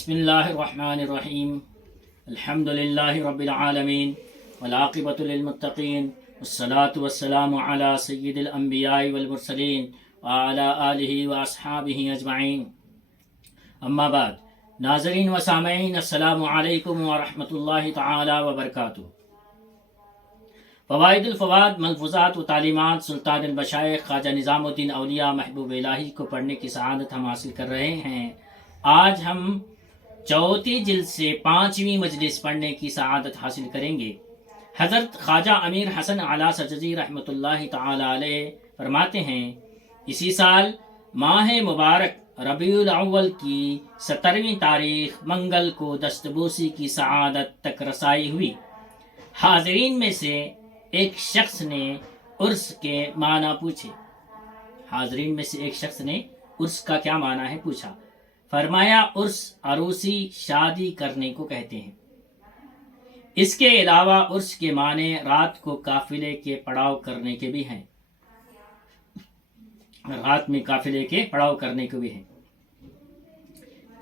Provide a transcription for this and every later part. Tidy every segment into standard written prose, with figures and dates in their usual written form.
بسم اللہ الرحمن الرحیم الحمد للہ رب العالمین والعاقبۃ للمتقین والصلاة والسلام علی سید الانبیاء والمرسلین وعلی آلہ واصحابہ اجمعین، اما بعد۔ ناظرین و سامعین، السلام علیکم ورحمۃ اللہ تعالی وبرکاتہ۔ فوائد الفواد، ملفوظات و تعلیمات سلطان المشائخ خواجہ نظام الدین اولیاء محبوب الہی کو پڑھنے کی سعادت ہم حاصل کر رہے ہیں۔ آج ہم چوتھی جلد سے 5ویں مجلس پڑھنے کی سعادت حاصل کریں گے۔ حضرت خواجہ امیر حسن اعلیٰ سرجزی رحمۃ اللہ تعالی علیہ فرماتے ہیں، اسی سال ماہ مبارک ربیع الاول کی 17ویں تاریخ منگل کو دستبوسی کی سعادت تک رسائی ہوئی۔ حاضرین میں سے ایک شخص نے عرس کے معنی پوچھے۔ حاضرین میں سے ایک شخص نے عرس کا کیا معنی ہے پوچھا۔ فرمایا، عرس عروسی شادی کرنے کو کہتے ہیں۔ اس کے علاوہ عرس کے معنی رات کو قافلے کے پڑاؤ کرنے کے بھی ہیں، رات میں قافلے کے پڑاؤ کرنے کو بھی ہیں۔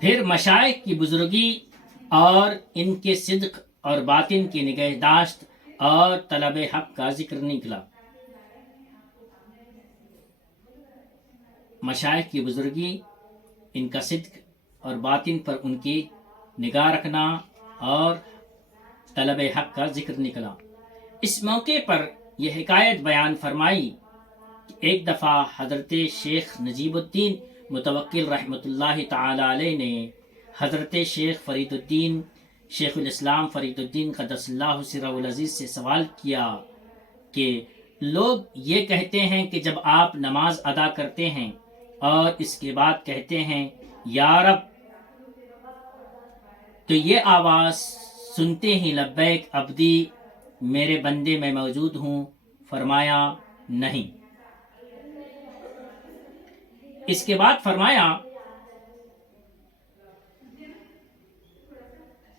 پھر مشائخ کی بزرگی اور ان کے صدق اور باطن کی نگہداشت اور طلب حق کا ذکر نکلا۔ مشائخ کی بزرگی، ان کا صدق اور باطن پر ان کی نگاہ رکھنا اور طلب حق کا ذکر نکلا۔ اس موقع پر یہ حکایت بیان فرمائی کہ ایک دفعہ حضرت شیخ نجیب الدین متوکل رحمۃ اللہ تعالی علیہ نے حضرت شیخ فرید الدین شیخ الاسلام فرید الدین قدس اللہ سرہ العزیز سے سوال کیا کہ لوگ یہ کہتے ہیں کہ جب آپ نماز ادا کرتے ہیں اور اس کے بعد کہتے ہیں یا رب، تو یہ آواز سنتے ہی لبیک عبدی، میرے بندے میں موجود ہوں؟ فرمایا نہیں۔ اس کے بعد فرمایا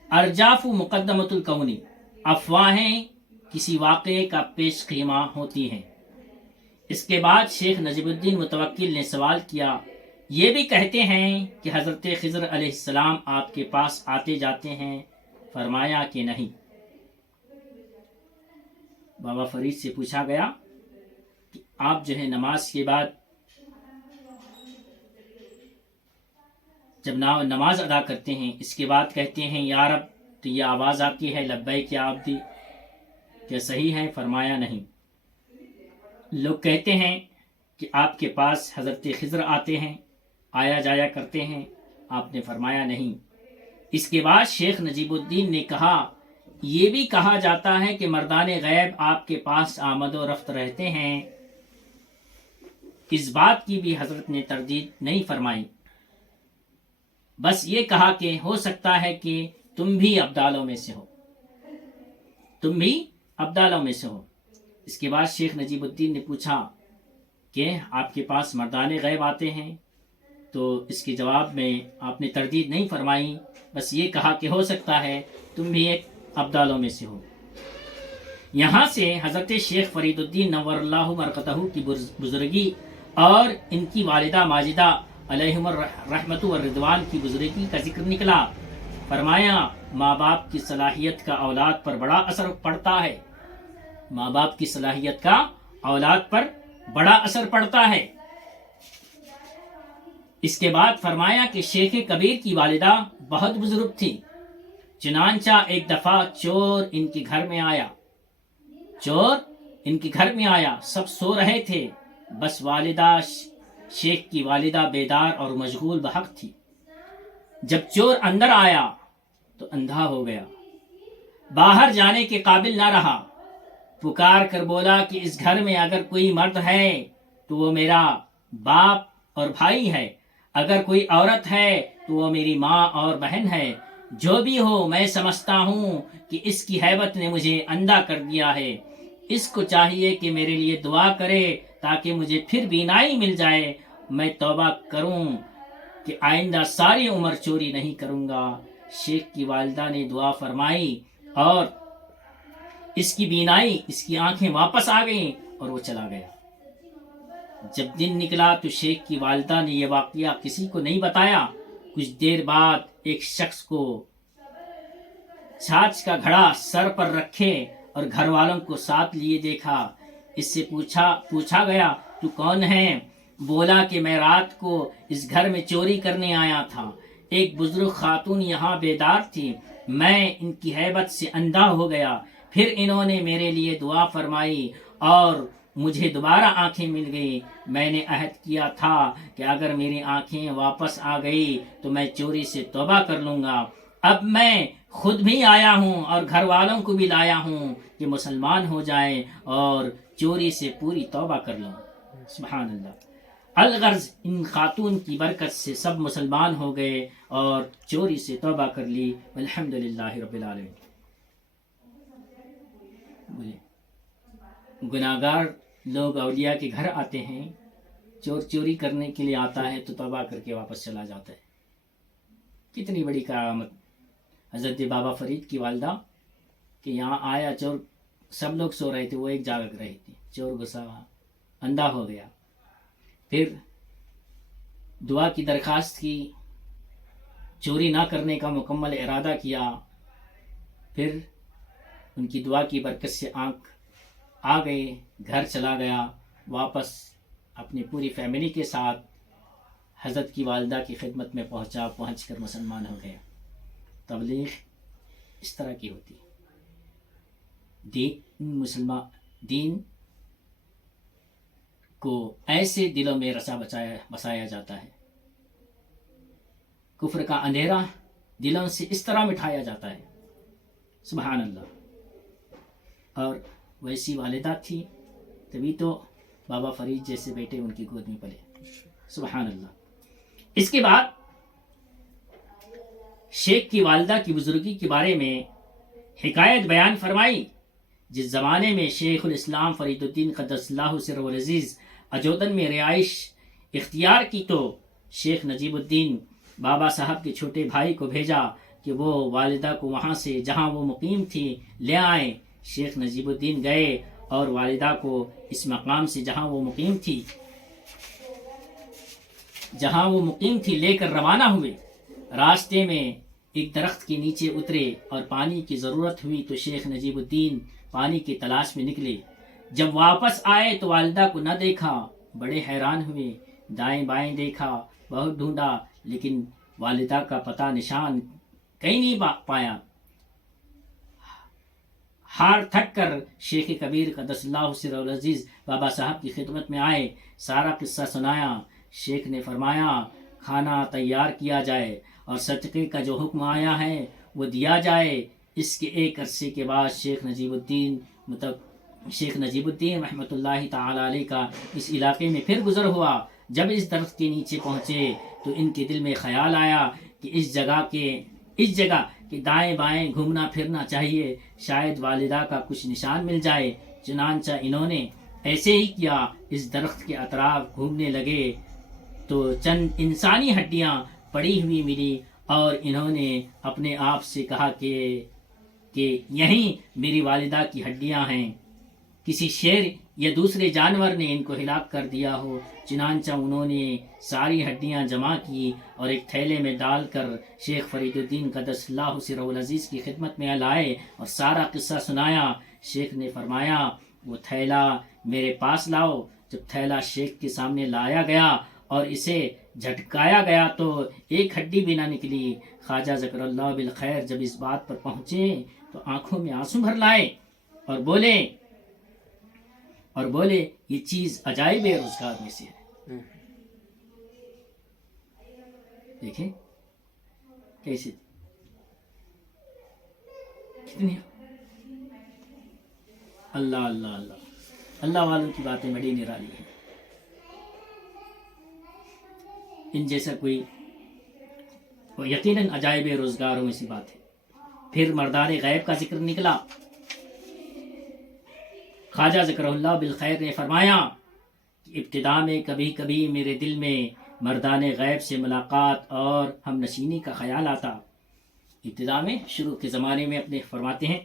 ارجاف مقدمۃ الکونی، افواہیں کسی واقعے کا پیش خیمہ ہوتی ہیں۔ اس کے بعد شیخ نجیب الدین متوکل نے سوال کیا، یہ بھی کہتے ہیں کہ حضرت خضر علیہ السلام آپ کے پاس آتے جاتے ہیں؟ فرمایا کہ نہیں۔ بابا فرید سے پوچھا گیا کہ آپ جو ہے نماز کے بعد جب نماز ادا کرتے ہیں، اس کے بعد کہتے ہیں یا رب، تو یہ آواز آتی ہے لبیک یا عبدی، کیا صحیح ہے؟ فرمایا نہیں۔ لوگ کہتے ہیں کہ آپ کے پاس حضرت خضر آتے ہیں، آیا جایا کرتے ہیں، آپ نے فرمایا نہیں۔ اس کے بعد شیخ نجیب الدین نے کہا، یہ بھی کہا جاتا ہے کہ مردان غیب آپ کے پاس آمد و رفت رہتے ہیں۔ اس بات کی بھی حضرت نے تردید نہیں فرمائی، بس یہ کہا کہ ہو سکتا ہے کہ تم بھی ابدالوں میں سے ہو، تم بھی ابدالوں میں سے ہو۔ اس کے بعد شیخ نجیب الدین نے پوچھا کہ آپ کے پاس مردان غیب آتے ہیں؟ تو اس کے جواب میں آپ نے تردید نہیں فرمائی، بس یہ کہا کہ ہو سکتا ہے تم بھی ایک ابدالوں میں سے ہو۔ یہاں سے حضرت شیخ فرید الدین نور اللہ مرقدہ کی بزرگی اور ان کی والدہ ماجدہ علیہم الرحمت والرضوان کی بزرگی کا ذکر نکلا۔ فرمایا، ماں باپ کی صلاحیت کا اولاد پر بڑا اثر پڑتا ہے، ماں باپ کی صلاحیت کا اولاد پر بڑا اثر پڑتا ہے۔ اس کے بعد فرمایا کہ شیخ کبیر کی والدہ بہت بزرگ تھی، چنانچہ ایک دفعہ چور ان کے گھر میں آیا، سب سو رہے تھے، بس والدہ شیخ کی والدہ بیدار اور مشغول بحق تھی۔ جب چور اندر آیا تو اندھا ہو گیا، باہر جانے کے قابل نہ رہا، پکار کر بولا کہ اس گھر میں اگر کوئی مرد ہے تو وہ میرا باپ اور بھائی ہے، اگر کوئی عورت ہے تو وہ میری ماں اور بہن ہے، جو بھی ہو میں سمجھتا ہوں کہ اس کی ہیبت نے مجھے اندھا کر دیا ہے، اس کو چاہیے کہ میرے لیے دعا کرے تاکہ مجھے پھر بینائی مل جائے، میں توبہ کروں کہ آئندہ ساری عمر چوری نہیں کروں گا۔ شیخ کی والدہ نے دعا فرمائی اور اس کی بینائی، اس کی آنکھیں واپس آ گئیں اور وہ چلا گیا۔ جب دن نکلا تو شیخ کی والدہ نے یہ واقعہ کسی کو نہیں بتایا۔ کچھ دیر بعد ایک شخص کو چھاچھ کا گھڑا سر پر رکھے اور گھر والوں کو ساتھ لیے دیکھا۔ اس سے پوچھا گیا تو کون ہے؟ بولا کہ میں رات کو اس گھر میں چوری کرنے آیا تھا۔ ایک بزرگ خاتون یہاں بیدار تھی، میں ان کی ہیبت سے اندھا ہو گیا، پھر انہوں نے میرے لیے دعا فرمائی اور مجھے دوبارہ آنکھیں مل گئی۔ میں نے عہد کیا تھا کہ اگر میری آنکھیں واپس آ گئی تو میں چوری سے توبہ کر لوں گا۔ اب میں خود بھی آیا ہوں اور گھر والوں کو بھی لایا ہوں کہ مسلمان ہو جائیں اور چوری سے پوری توبہ کر لوں۔ سبحان اللہ۔ الغرض ان خاتون کی برکت سے سب مسلمان ہو گئے اور چوری سے توبہ کر لی۔ الحمدللہ رب العالمین۔ گناہگار لوگ اولیاء کے گھر آتے ہیں، چوری کرنے کے لیے آتا ہے تو توبہ کر کے واپس چلا جاتا ہے۔ کتنی بڑی کرامت حضرت بابا فرید کی والدہ کہ یہاں آیا چور، سب لوگ سو رہے تھے، وہ ایک جاگ رہی تھی، چور گھسا اندھا ہو گیا، پھر دعا کی درخواست کی، چوری نہ کرنے کا مکمل ارادہ کیا، پھر ان کی دعا کی برکت سے آنکھ آ گئے، گھر چلا گیا، واپس اپنی پوری فیملی کے ساتھ حضرت کی والدہ کی خدمت میں پہنچ کر مسلمان ہو گیا۔ تبلیغ اس طرح کی ہوتی ہے۔ دین کو ایسے دلوں میں بسایا جاتا ہے، کفر کا اندھیرا دلوں سے اس طرح مٹھایا جاتا ہے۔ سبحان اللہ۔ اور ویسی والدہ تھی، تبھی تو بابا فرید جیسے بیٹے ان کی گود میں پلے۔ سبحان اللہ۔ اس کے بعد شیخ کی والدہ کی بزرگی کے بارے میں حکایت بیان فرمائی۔ جس زمانے میں شیخ الاسلام فرید الدین قدس اللہ سرہ العزیز اجودن میں رہائش اختیار کی تو شیخ نجیب الدین بابا صاحب کے چھوٹے بھائی کو بھیجا کہ وہ والدہ کو وہاں سے جہاں وہ مقیم تھی لے آئیں۔ شیخ نجیب الدین گئے اور والدہ کو اس مقام سے جہاں وہ مقیم تھی لے کر روانہ ہوئے۔ راستے میں ایک درخت کے نیچے اترے اور پانی کی ضرورت ہوئی تو شیخ نجیب الدین پانی کی تلاش میں نکلے۔ جب واپس آئے تو والدہ کو نہ دیکھا، بڑے حیران ہوئے، دائیں بائیں دیکھا، بہت ڈھونڈا، لیکن والدہ کا پتہ نشان کہیں نہیں پایا۔ ہار تھک کر شیخ کبیر قدس اللہ سرہ العزیز بابا صاحب کی خدمت میں آئے، سارا قصہ سنایا۔ شیخ نے فرمایا کھانا تیار کیا جائے اور صدقے کا جو حکم آیا ہے وہ دیا جائے۔ اس کے ایک عرصے کے بعد شیخ نجیب الدین رحمۃ اللہ تعالی علیہ کا اس علاقے میں پھر گزر ہوا۔ جب اس درخت کے نیچے پہنچے تو ان کے دل میں خیال آیا کہ اس جگہ کے دائیں بائیں گھومنا پھرنا چاہیے، شاید والدہ کا کچھ نشان مل جائے۔ چنانچہ انہوں نے ایسے ہی کیا، اس درخت کے اطراف گھومنے لگے تو چند انسانی ہڈیاں پڑی ہوئی ملی اور انہوں نے اپنے آپ سے کہا کہ یہیں میری والدہ کی ہڈیاں ہیں، کسی شیر یا دوسرے جانور نے ان کو ہلاک کر دیا ہو۔ چنانچہ انہوں نے ساری ہڈیاں جمع کی اور ایک تھیلے میں ڈال کر شیخ فرید الدین قدس اللہ سرہ العزیز کی خدمت میں لائے اور سارا قصہ سنایا۔ شیخ نے فرمایا وہ تھیلا میرے پاس لاؤ۔ جب تھیلا شیخ کے سامنے لایا گیا اور اسے جھٹکایا گیا تو ایک ہڈی بھی نہ نکلی۔ خواجہ ذکر اللہ بالخیر جب اس بات پر پہنچے تو آنکھوں میں آنسو بھر لائے اور بولے یہ چیز عجائب روزگار میں سے ہے۔ دیکھیں کیسے کتنی اللہ اللہ اللہ اللہ والوں کی باتیں بڑی نرالی ہیں۔ ان جیسا کوئی یقیناً عجائب روزگاروں میں سی بات ہے۔ پھر مردان غیب کا ذکر نکلا۔ خواجہ ذکر اللہ بالخیر نے فرمایا کہ ابتدا میں کبھی کبھی میرے دل میں مردان غیب سے ملاقات اور ہم نشینی کا خیال آتا۔ ابتدا میں شروع کے زمانے میں اپنے فرماتے ہیں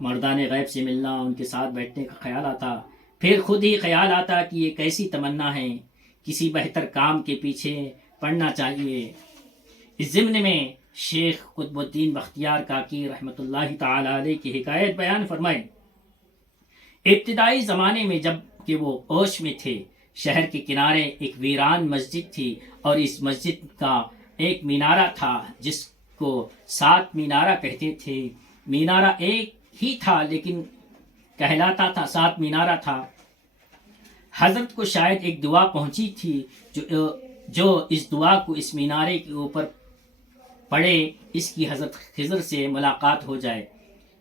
مردان غیب سے ملنا، ان کے ساتھ بیٹھنے کا خیال آتا، پھر خود ہی خیال آتا کہ یہ کیسی تمنا ہے، کسی بہتر کام کے پیچھے پڑنا چاہیے۔ اس ضمن میں شیخ قطب الدین بختیار کاکی رحمۃ اللہ تعالی علیہ کی حکایت بیان فرمائے۔ ابتدائی زمانے میں جب کہ وہ اوش میں تھے، شہر کے کنارے ایک ویران مسجد تھی، اور اس مسجد کا ایک مینارہ تھا جس کو 7 مینارہ کہتے تھے۔ مینارہ ایک ہی تھا لیکن کہلاتا تھا 7 مینارہ تھا۔ حضرت کو شاید ایک دعا پہنچی تھی جو اس دعا کو اس مینارے کے اوپر پڑھے اس کی حضرت خضر سے ملاقات ہو جائے۔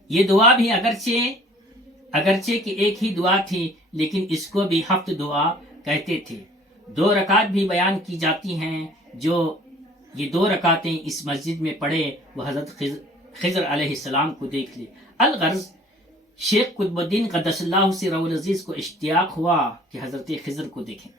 یہ دعا بھی اگرچہ کہ ایک ہی دعا تھی لیکن اس کو بھی 7 دعا کہتے تھے۔ 2 رکعت بھی بیان کی جاتی ہیں۔ جو یہ 2 رکعتیں اس مسجد میں پڑھے وہ حضرت خضر علیہ السلام کو دیکھ لے۔ الغرض شیخ قطب الدین قدس اللہ سرہ العزیز کو اشتیاق ہوا کہ حضرت خضر کو دیکھیں،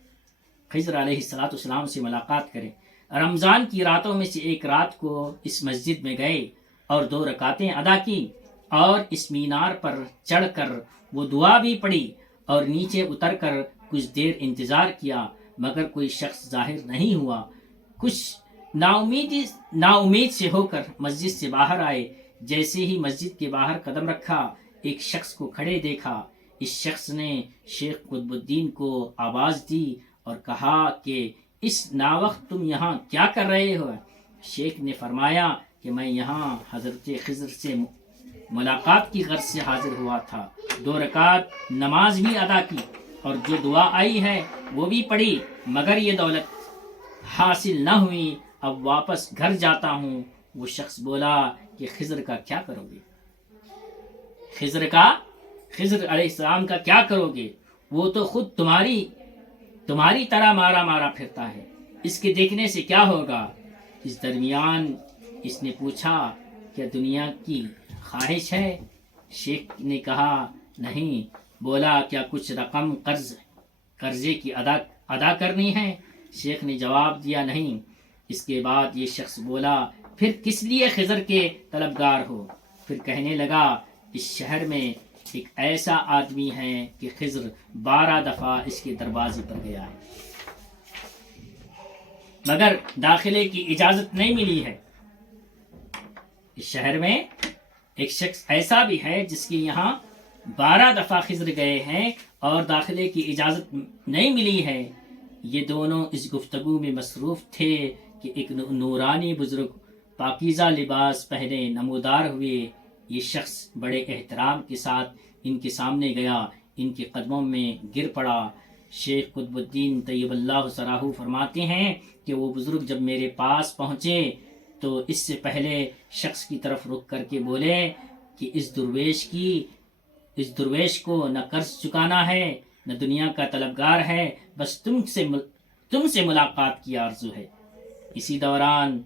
خضر علیہ السلام سے ملاقات کریں۔ رمضان کی راتوں میں سے ایک رات کو اس مسجد میں گئے اور 2 رکعتیں ادا کی، اور اس مینار پر چڑھ کر وہ دعا بھی پڑھی، اور نیچے اتر کر کچھ دیر انتظار کیا مگر کوئی شخص ظاہر نہیں ہوا۔ کچھ نا امید سے ہو کر مسجد سے باہر آئے۔ جیسے ہی مسجد کے باہر قدم رکھا ایک شخص کو کھڑے دیکھا۔ اس شخص نے شیخ قطب الدین کو آواز دی اور کہا کہ اس ناوقت تم یہاں کیا کر رہے ہو؟ شیخ نے فرمایا کہ میں یہاں حضرت خضر سے ملاقات کی غرض سے حاضر ہوا تھا۔ 2 رکعت نماز بھی ادا کی اور جو دعا آئی ہے وہ بھی پڑھی، مگر یہ دولت حاصل نہ ہوئی۔ اب واپس گھر جاتا ہوں۔ وہ شخص بولا کہ خضر کا کیا کرو گے؟ خضر علیہ السلام کا کیا کرو گے؟ وہ تو خود تمہاری طرح مارا پھرتا ہے، اس کے دیکھنے سے کیا ہوگا؟ اس درمیان اس نے پوچھا کیا دنیا کی خواہش ہے؟ شیخ نے کہا نہیں۔ بولا کیا کچھ رقم قرضے کی ادا کرنی ہے؟ شیخ نے جواب دیا نہیں۔ اس کے بعد یہ شخص بولا پھر کس لیے خضر کے طلبگار ہو؟ پھر کہنے لگا اس شہر میں ایک ایسا آدمی ہے کہ خضر 12 دفعہ اس کے دروازے پر گیا ہے مگر داخلے کی اجازت نہیں ملی ہے۔ اس شہر میں ایک شخص ایسا بھی ہے جس کے یہاں 12 دفعہ خضر گئے ہیں اور داخلے کی اجازت نہیں ملی ہے۔ یہ دونوں اس گفتگو میں مصروف تھے کہ ایک نورانی بزرگ پاکیزہ لباس پہنے نمودار ہوئے۔ یہ شخص بڑے احترام کے ساتھ ان کے سامنے گیا، ان کے قدموں میں گر پڑا۔ شیخ قطب الدین طیب اللہ ثرہ فرماتے ہیں کہ وہ بزرگ جب میرے پاس پہنچے تو اس سے پہلے شخص کی طرف رخ کر کے بولے کہ اس درویش کو نہ قرض چکانا ہے نہ دنیا کا طلبگار ہے، بس تم سے ملاقات کی آرزو ہے۔ اسی دوران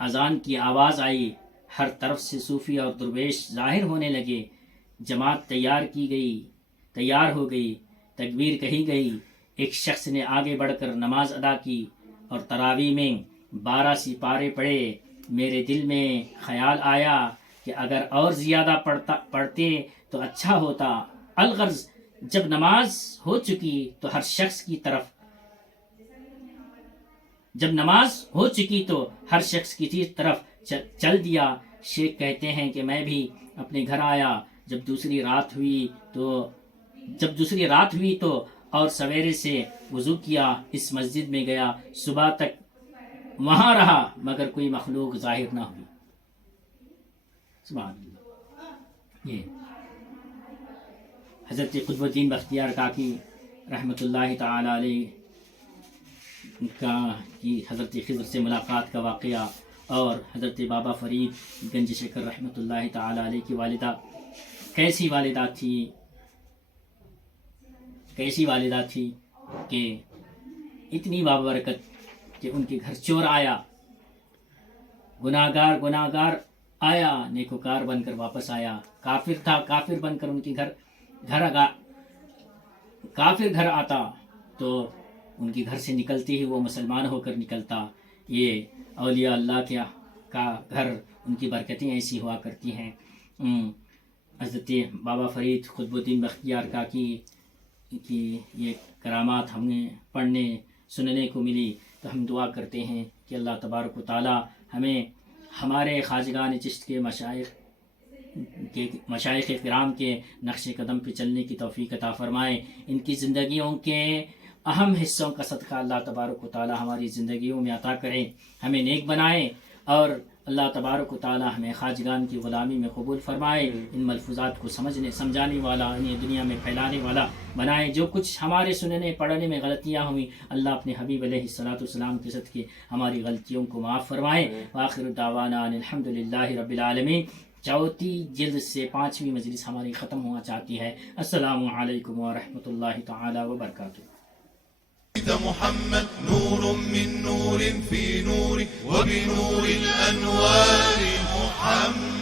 اذان کی آواز آئی، ہر طرف سے صوفی اور درویش ظاہر ہونے لگے۔ جماعت تیار ہو گئی، تکبیر کہی گئی۔ ایک شخص نے آگے بڑھ کر نماز ادا کی اور تراویح میں 12 سپارے پڑھے۔ میرے دل میں خیال آیا کہ اگر اور زیادہ پڑھتے تو اچھا ہوتا۔ الغرض جب نماز ہو چکی تو ہر شخص کی طرف چل دیا۔ شیخ کہتے ہیں کہ میں بھی اپنے گھر آیا۔ جب دوسری رات ہوئی تو اور سویرے سے وضو کیا، اس مسجد میں گیا، صبح تک وہاں رہا مگر کوئی مخلوق ظاہر نہ ہوئی۔ سبحان اللہ۔ یہ حضرت قطب الدین بختیار کاکی رحمۃ اللہ تعالی علیہ کی حضرت خضر سے ملاقات کا واقعہ، اور حضرت بابا فرید گنج شکر رحمۃ اللہ تعالی علیہ کی والدہ کیسی والدہ تھی کہ اتنی بابرکت کہ ان کے گھر چور آیا، گناہگار آیا، نیکوکار بن کر واپس آیا۔ کافر تھا، کافر بن کر ان کے گھر آتا تو ان کے گھر سے نکلتے ہی وہ مسلمان ہو کر نکلتا۔ یہ اولیاء اللہ کا گھر، ان کی برکتیں ایسی ہوا کرتی ہیں۔ حضرت بابا فرید قطب الدین بختیار کاکی کی یہ کرامات ہمیں پڑھنے سننے کو ملی، تو ہم دعا کرتے ہیں کہ اللہ تبارک و تعالی ہمیں ہمارے خواجگان چشت کے مشائخ کرام کے نقش قدم پہ چلنے کی توفیق عطا فرمائے. ان کی زندگیوں کے اہم حصوں کا صدقہ اللہ تبارک و تعالی ہماری زندگیوں میں عطا کرے, ہمیں نیک بنائے, اور اللہ تبارک و تعالی ہمیں خواجگان کی غلامی میں قبول فرمائے. ان ملفوظات کو سمجھانے والا, انہیں دنیا میں پھیلانے والا بنائے. جو کچھ ہمارے سننے پڑھنے میں غلطیاں ہوئیں, اللہ اپنے حبیب علیہ الصلوۃ والسلام کے صدقے ہماری غلطیوں کو معاف فرمائے. وآخر دعوانا ان الحمدللہ رب العالمین. چوتھی جلد سے 5ویں مجلس ہماری ختم ہوا چاہتی ہے. السلام علیکم ورحمۃ اللہ تعالی وبرکاتہ. محمد نور من نور في نور وبنور الأنوار محمد